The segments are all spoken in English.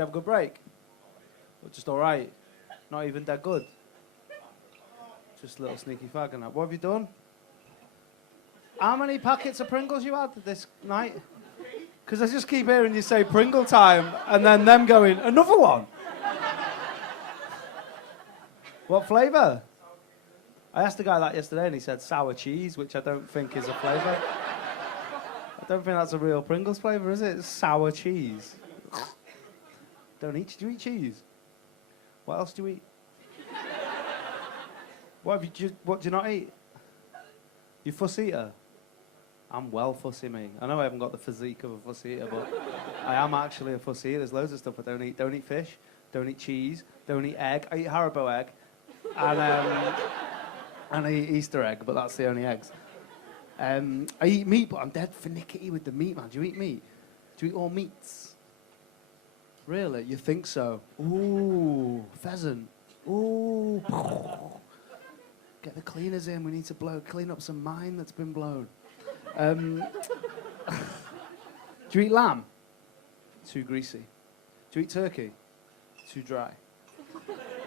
you have a good break? Or just all right? Not even that good? Just a little sneaky fag and that. What have you done? How many packets of Pringles you had this night? Because I just keep hearing you say Pringle time and then them going, another one? What flavour? I asked a guy that yesterday and he said sour cheese, which I don't think is a flavour. I don't think that's a real Pringles flavour, is it? It's sour cheese. Do you eat cheese? What else do you eat? What do you not eat? You fuss eater? I'm well fussy, me. I know I haven't got the physique of a fussy eater, but I am actually a fussy eater. There's loads of stuff I don't eat. Don't eat fish, don't eat cheese, don't eat egg. I eat Haribo egg, and I eat Easter egg, but that's the only eggs. I eat meat, but I'm dead finicky with the meat, man. Do you eat meat? Do you eat all meats? Really? You think so? Ooh, pheasant. Ooh. Get the cleaners in. We need to clean up some mine that's been blown. Do you eat lamb? Too greasy. Do you eat turkey? Too dry.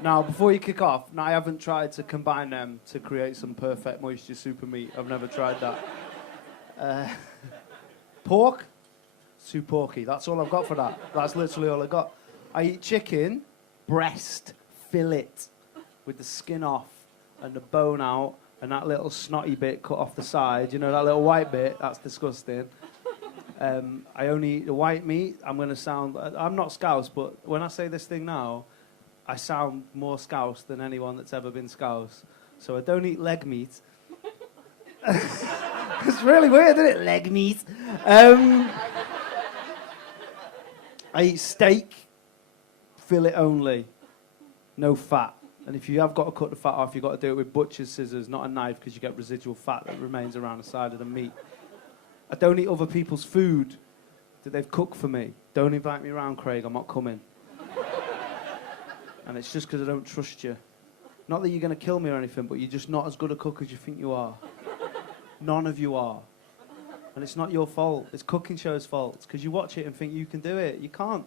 Now, before you kick off, I haven't tried to combine them to create some perfect moisture super meat. I've never tried that. Pork? Too porky. That's all I've got for that. That's literally all I got. I eat chicken, breast, fillet, with the skin off and the bone out and that little snotty bit cut off the side. You know, that little white bit? That's disgusting. I only eat the white meat. I'm not Scouse, but when I say this thing now, I sound more Scouse than anyone that's ever been Scouse. So I don't eat leg meat. It's really weird, isn't it? Leg meat. I eat steak, fillet only, no fat. And if you have got to cut the fat off, you've got to do it with butcher's scissors, not a knife, because you get residual fat that remains around the side of the meat. I don't eat other people's food that they've cooked for me. Don't invite me around, Craig, I'm not coming. And it's just because I don't trust you. Not that you're going to kill me or anything, but you're just not as good a cook as you think you are. None of you are. And it's not your fault. It's cooking shows' fault. It's because you watch it and think you can do it. You can't.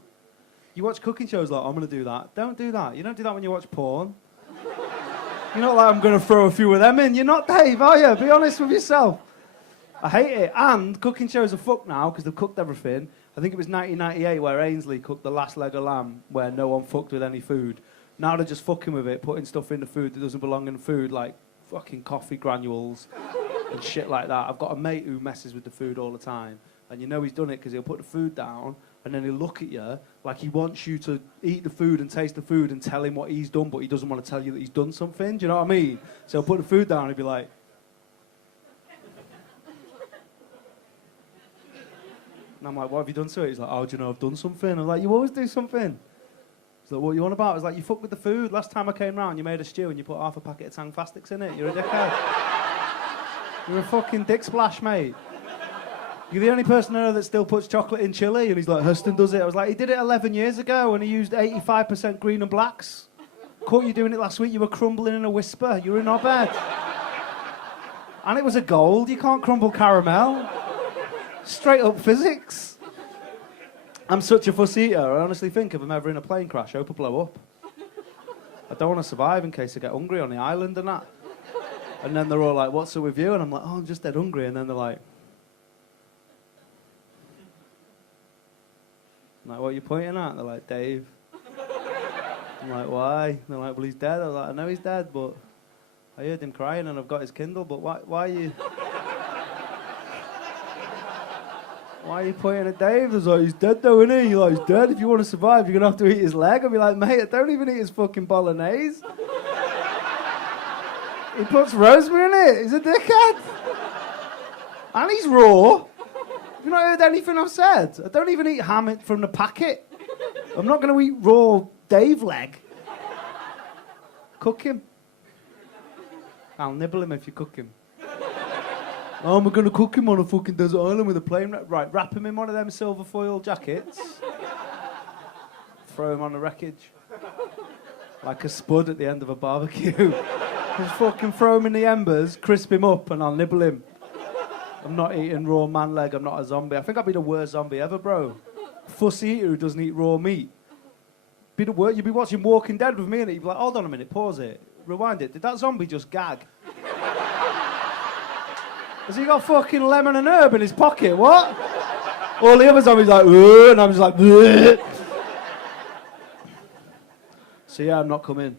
You watch cooking shows like, I'm going to do that. Don't do that. You don't do that when you watch porn. You're not like, I'm going to throw a few of them in. You're not Dave, are you? Be honest with yourself. I hate it. And cooking shows are fucked now because they've cooked everything. I think it was 1998 where Ainsley cooked the last leg of lamb where no one fucked with any food. Now they're just fucking with it, putting stuff in the food that doesn't belong in the food, like fucking coffee granules and shit like that. I've got a mate who messes with the food all the time, and you know he's done it because he'll put the food down and then he'll look at you like he wants you to eat the food and taste the food and tell him what he's done, but he doesn't want to tell you that he's done something. Do you know what I mean? So he'll put the food down and he'll be like... And I'm like, what have you done to it? He's like, oh, do you know I've done something? I'm like, you always do something. He's like, what are you on about? I was like, you fucked with the food. Last time I came round, you made a stew and you put half a packet of Tang Fastics in it. You're a dickhead. You're a fucking dick splash, mate. You're the only person I know that still puts chocolate in chili. And he's like, Huston does it. I was like, he did it 11 years ago and he used 85% green and blacks. Caught you doing it last week. You were crumbling in a whisper. You were in our bed. And it was a gold. You can't crumble caramel. Straight up physics. I'm such a fuss eater. I honestly think if I'm ever in a plane crash, I hope I blow up. I don't want to survive in case I get hungry on the island and that. And then they're all like, what's up with you? And I'm like, oh, I'm just dead hungry. And then they're like, what are you pointing at? They're like, Dave. I'm like, why? And they're like, well, he's dead. I was like, I know he's dead, but I heard him crying and I've got his Kindle, but why are you... Why are you pointing at Dave? He's like, he's dead though, isn't he? You're like, he's dead. If you want to survive, you're going to have to eat his leg. I'll be like, mate, I don't even eat his fucking bolognese. He puts rosemary in it. He's a dickhead. And he's raw. Have you not heard anything I've said? I don't even eat ham from the packet. I'm not going to eat raw Dave leg. Cook him. I'll nibble him if you cook him. Oh, we're going to cook him on a fucking desert island with a plane. Right, wrap him in one of them silver foil jackets. Throw him on the wreckage. Like a spud at the end of a barbecue. Just fucking throw him in the embers, crisp him up, and I'll nibble him. I'm not eating raw man leg. I'm not a zombie. I think I'd be the worst zombie ever, bro. Fussy eater who doesn't eat raw meat. You'd be watching Walking Dead with me and you'd be like, hold on a minute, pause it, rewind it. Did that zombie just gag? Has he got fucking lemon and herb in his pocket? What? All the other zombies like, and I'm just like, bleh. So yeah, I'm not coming.